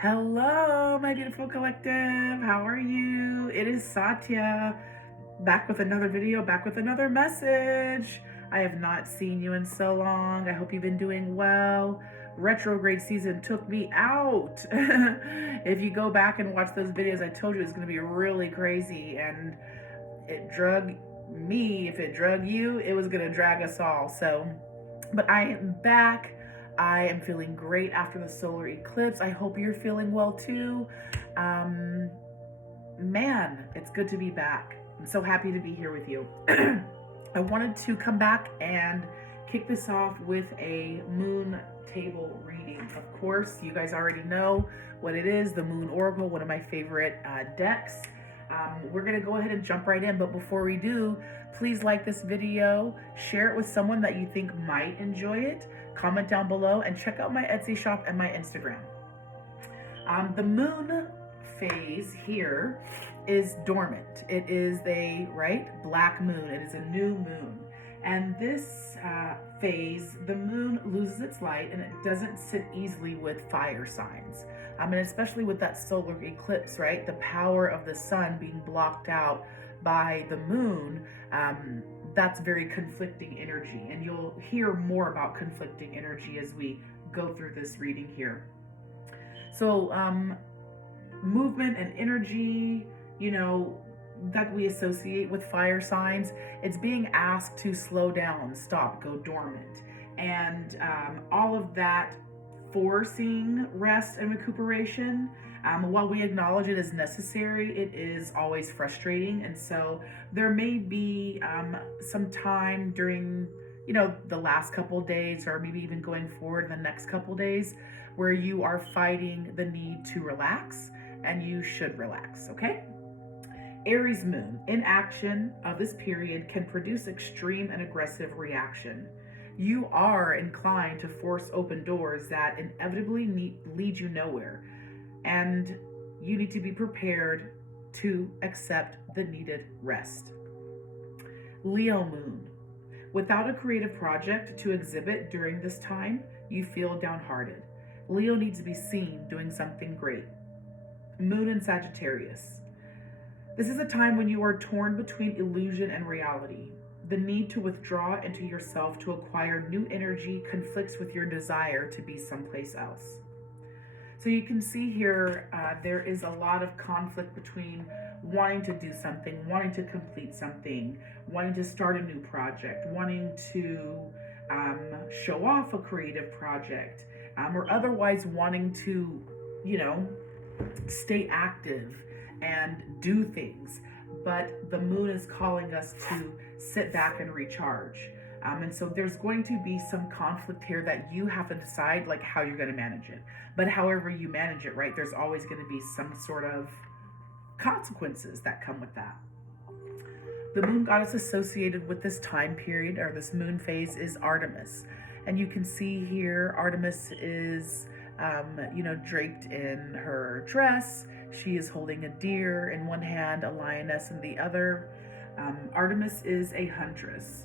Hello, my beautiful collective. How are you? It is Satya, back with another video, back with another message. I have not seen you in so long. I hope you've been doing well. Retrograde season took me out. If you go back and watch those videos, I told you it's going to be really crazy, and it drug me. If it drug you, it was going to drag us all. But I am back. I am feeling great after the solar eclipse. I hope you're feeling well too. Man, it's good to be back. I'm so happy to be here with you. I wanted to come back and kick this off with a moon table reading. Of course, you guys already know what it is, the Moon Oracle, one of my favorite decks. We're gonna go ahead and jump right in, but before we do, please like this video, share it with someone that you think might enjoy it, comment down below, and check out my Etsy shop and my Instagram. The moon phase here is dormant. It is a black moon. It is a new moon. And this phase, the moon loses its light and it doesn't sit easily with fire signs. And especially with that solar eclipse, right? The power of the sun being blocked out by the moon, that's very conflicting energy. And you'll hear more about conflicting energy as we go through this reading here. So movement and energy, that we associate with fire signs, it's being asked to slow down, stop, go dormant. And all of that forcing rest and recuperation, while we acknowledge it as necessary, it is always frustrating. And so there may be some time during, the last couple days, or maybe even going forward the next couple days, where you are fighting the need to relax, and you should relax, okay? Aries moon in action of this period can produce extreme and aggressive reaction. You are inclined to force open doors that inevitably lead you nowhere, and you need to be prepared to accept the needed rest. Leo moon. Without a creative project to exhibit during this time, you feel downhearted. Leo needs to be seen doing something great. Moon in Sagittarius. This is a time when you are torn between illusion and reality. The need to withdraw into yourself to acquire new energy conflicts with your desire to be someplace else. So you can see here, there is a lot of conflict between wanting to do something, wanting to complete something, wanting to start a new project, wanting to show off a creative project, or otherwise wanting to, stay active and do things. But the moon is calling us to sit back and recharge. And so there's going to be some conflict here that you have to decide how you're going to manage it. But however you manage it, right, there's always going to be some sort of consequences that come with that. The moon goddess associated with this time period, or this moon phase, is Artemis. And you can see here, Artemis is, draped in her dress. She is holding a deer in one hand, a lioness in the other. Artemis is a huntress.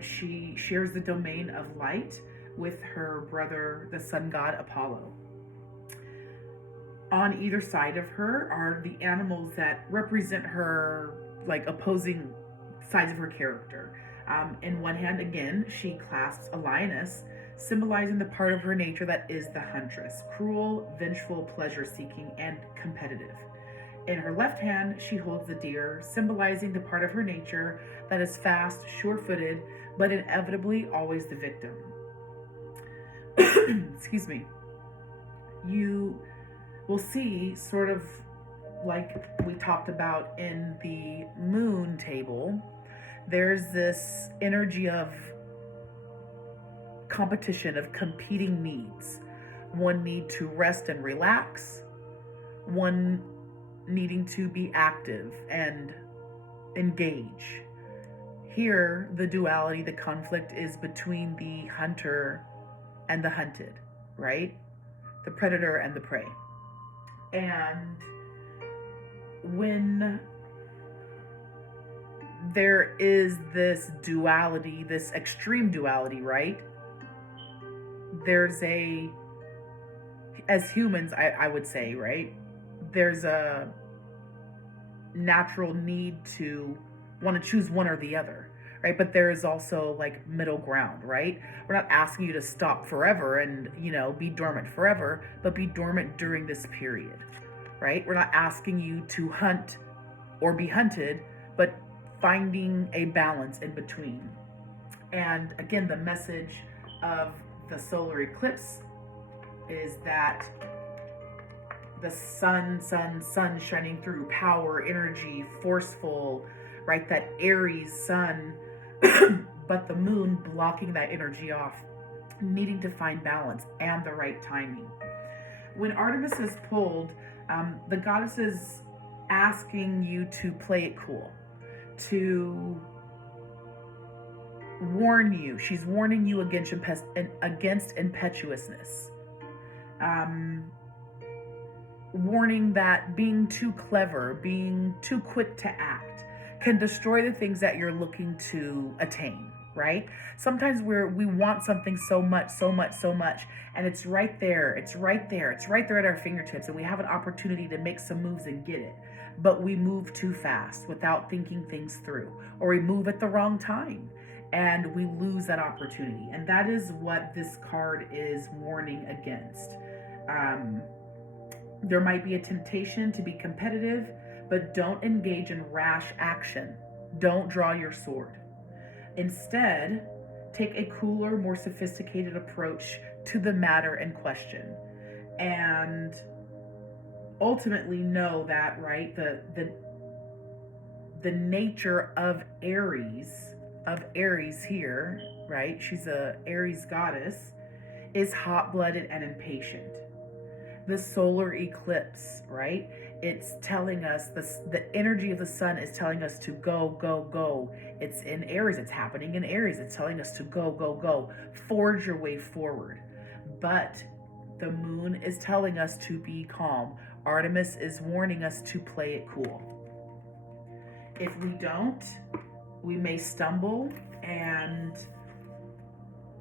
She shares the domain of light with her brother, the sun god Apollo. On either side of her are the animals that represent her, opposing sides of her character. In one hand, again, she clasps a lioness, symbolizing the part of her nature that is the huntress, cruel, vengeful, pleasure-seeking, and competitive. In her left hand, she holds the deer, symbolizing the part of her nature that is fast, sure-footed, but inevitably always the victim. Excuse me. You will see, sort of like we talked about in the moon table, there's this energy of competition, of competing needs. One need to rest and relax, one needing to be active and engage. Here, the duality, the conflict is between the hunter and the hunted, right? The predator and the prey. And when there is this duality, this extreme duality, right? as humans, I would say, right, there's a natural need to want to choose one or the other, right? But there is also like middle ground, right? We're not asking you to stop forever and, be dormant forever, but be dormant during this period, right? We're not asking you to hunt or be hunted, but finding a balance in between. And again, the message of the solar eclipse is that the sun shining through, power, energy, forceful, right? That Aries sun, but the moon blocking that energy off, needing to find balance and the right timing. When Artemis is pulled, the goddess is asking you to play it cool, to warn you. She's warning you against impetuousness. Warning that being too clever, being too quick to act can destroy the things that you're looking to attain, right? Sometimes we want something so much, and it's right there at our fingertips, and we have an opportunity to make some moves and get it. But we move too fast without thinking things through, or we move at the wrong time, and we lose that opportunity. And that is what this card is warning against. There might be a temptation to be competitive, but don't engage in rash action. Don't draw your sword. Instead, take a cooler, more sophisticated approach to the matter in question. And ultimately know that, right, the nature of Aries here, right? She's a Aries goddess, is hot-blooded and impatient. The solar eclipse, right? It's telling us the energy of the sun is telling us to go, go, go. It's in Aries. It's happening in Aries. It's telling us to go, go, go. Forge your way forward. But the moon is telling us to be calm. Artemis is warning us to play it cool. If we don't, we may stumble and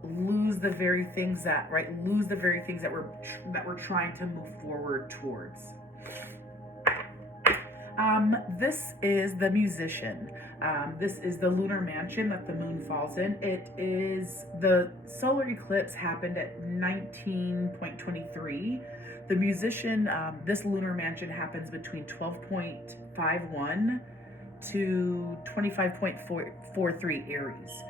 lose the very things that we're trying to move forward towards. This is the Musician. This is the lunar mansion that the moon falls in. It is, the solar eclipse happened at 19.23. The Musician, this lunar mansion happens between 12.51 to 25.43 Aries.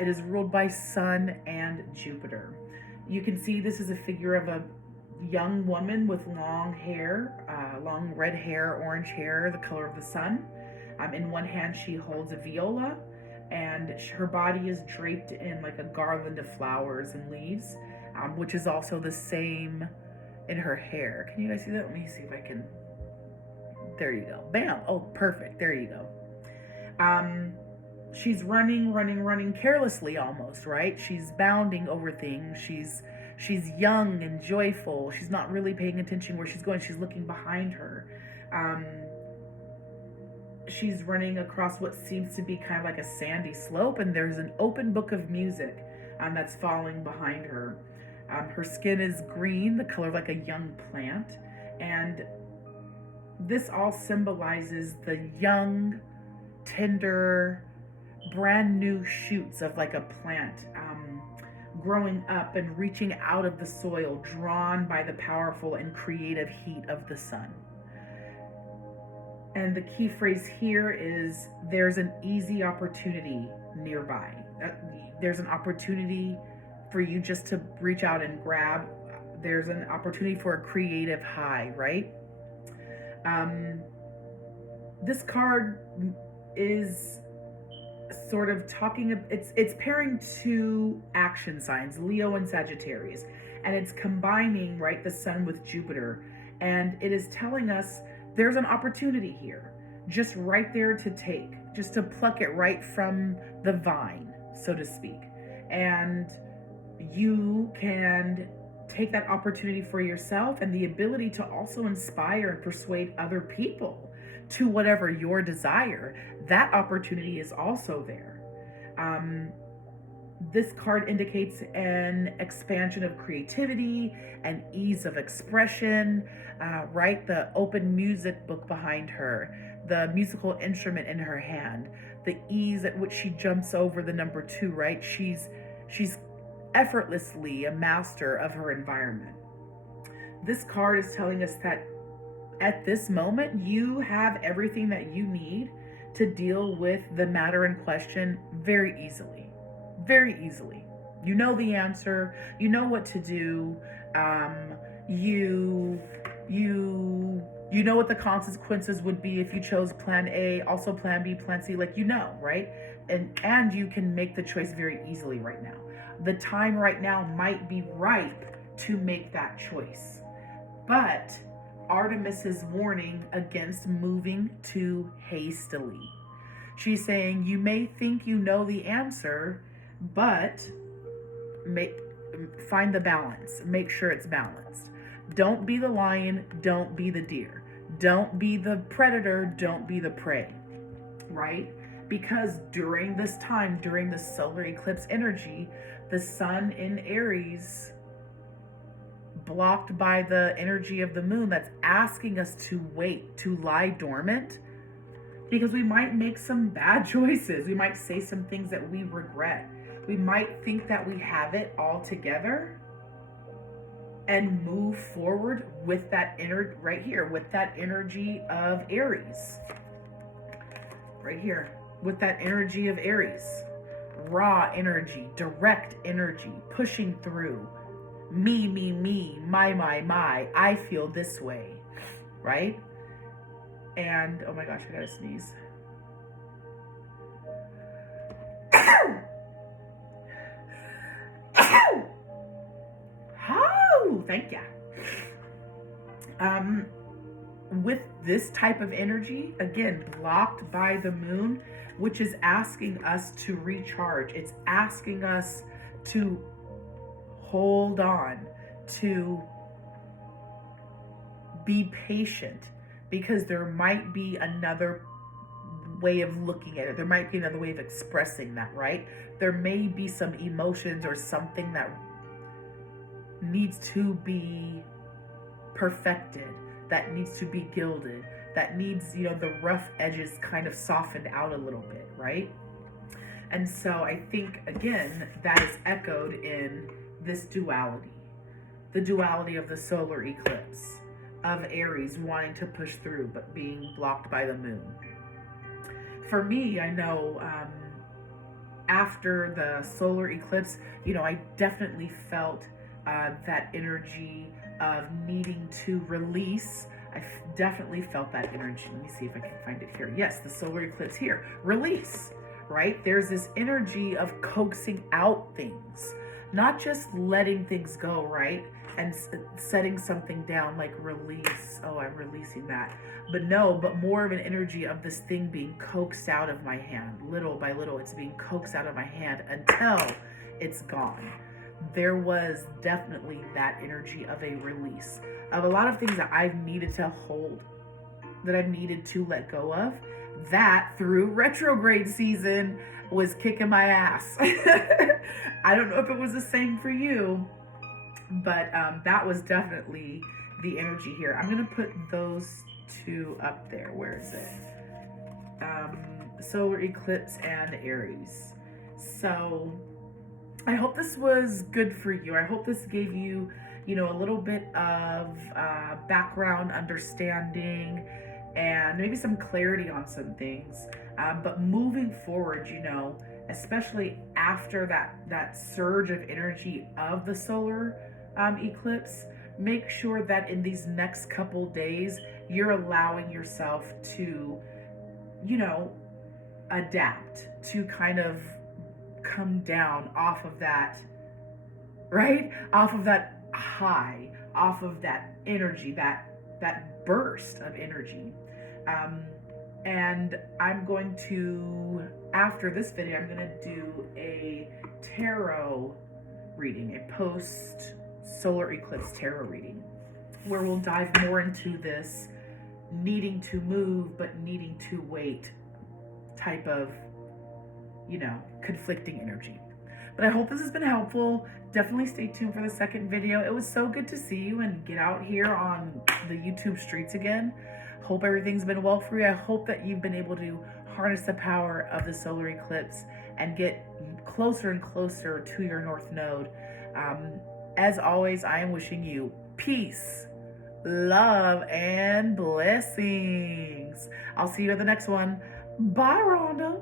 It is ruled by Sun and Jupiter. You can see this is a figure of a young woman with long hair, long red hair, orange hair, the color of the sun. In one hand, she holds a viola, and her body is draped in like a garland of flowers and leaves, which is also the same in her hair. Can you guys see that? Let me see if I can. There you go. Bam. Oh, perfect. There you go. She's running carelessly almost, right? She's bounding over things. She's young and joyful. She's not really paying attention where she's going. She's looking behind her. She's running across what seems to be kind of like a sandy slope, and there's an open book of music that's falling behind her. Her skin is green, the color of like a young plant, and this all symbolizes the young, tender, brand new shoots of like a plant growing up and reaching out of the soil, drawn by the powerful and creative heat of the sun. And the key phrase here is, there's an easy opportunity nearby. There's an opportunity for you just to reach out and grab. There's an opportunity for a creative high, right? This card is sort of talking, it's pairing two action signs, Leo and Sagittarius, and it's combining, right, the sun with Jupiter, and it is telling us there's an opportunity here, just right there to take, just to pluck it right from the vine, so to speak, and you can take that opportunity for yourself, and the ability to also inspire and persuade other people to whatever your desire. That opportunity is also there. This card indicates an expansion of creativity and ease of expression, right? The open music book behind her, the musical instrument in her hand, the ease at which she jumps over the number 2, right? She's effortlessly a master of her environment. This card is telling us that at this moment, you have everything that you need to deal with the matter in question very easily. Very easily. You know the answer. You know what to do. You know what the consequences would be if you chose plan A, also plan B, plan C, like, you know, right? And you can make the choice very easily right now. The time right now might be ripe to make that choice. But Artemis is warning against moving too hastily. She's saying you may think you know the answer, but find the balance. Make sure it's balanced. Don't be the lion, don't be the deer. Don't be the predator, don't be the prey, right? Because during this time, during the solar eclipse energy, the sun in Aries, blocked by the energy of the moon, that's asking us to wait, to lie dormant, because we might make some bad choices. We might say some things that we regret. We might think that we have it all together and move forward with that right here, with that energy of Aries. Right here, with that energy of Aries. Raw energy, direct energy, pushing through. Me, my, I feel this way, right? And, oh my gosh, I gotta sneeze. Oh, thank ya. With this type of energy, again, blocked by the moon, which is asking us to recharge. It's asking us to hold on, to be patient, because there might be another way of looking at it. There might be another way of expressing that, right? There may be some emotions or something that needs to be perfected, that needs to be gilded, that needs, the rough edges kind of softened out a little bit, right? And so I think, again, that is echoed in this duality, the duality of the solar eclipse, of Aries wanting to push through but being blocked by the moon. For me, I know after the solar eclipse, I definitely felt that energy of needing to release. I definitely felt that energy. Let me see if I can find it here. Yes, the solar eclipse here. Release, right? There's this energy of coaxing out things, not just letting things go, right? And setting something down, like release. Oh, I'm releasing that. But no, but more of an energy of this thing being coaxed out of my hand. Little by little, it's being coaxed out of my hand until it's gone. There was definitely that energy of a release of a lot of things that I've needed to hold, that I've needed to let go of. That through retrograde season was kicking my ass. I don't know if it was the same for you, but that was definitely the energy here. I'm gonna put those two up there. Where is it? Solar eclipse and Aries. So I hope this was good for you. I hope this gave you, a little bit of background understanding and maybe some clarity on some things. But moving forward, especially after that surge of energy of the solar eclipse, make sure that in these next couple days, you're allowing yourself to, adapt, to kind of come down off of that, right? Off of that high, off of that energy, that burst of energy. And I'm going to, after this video, I'm going to do a tarot reading, a post-solar eclipse tarot reading, where we'll dive more into this needing to move but needing to wait type of, conflicting energy. But I hope this has been helpful. Definitely stay tuned for the second video. It was so good to see you and get out here on the YouTube streets again. Hope everything's been well for you. I hope that you've been able to harness the power of the solar eclipse and get closer and closer to your North Node. As always, I am wishing you peace, love, and blessings. I'll see you at the next one. Bye, Rhonda.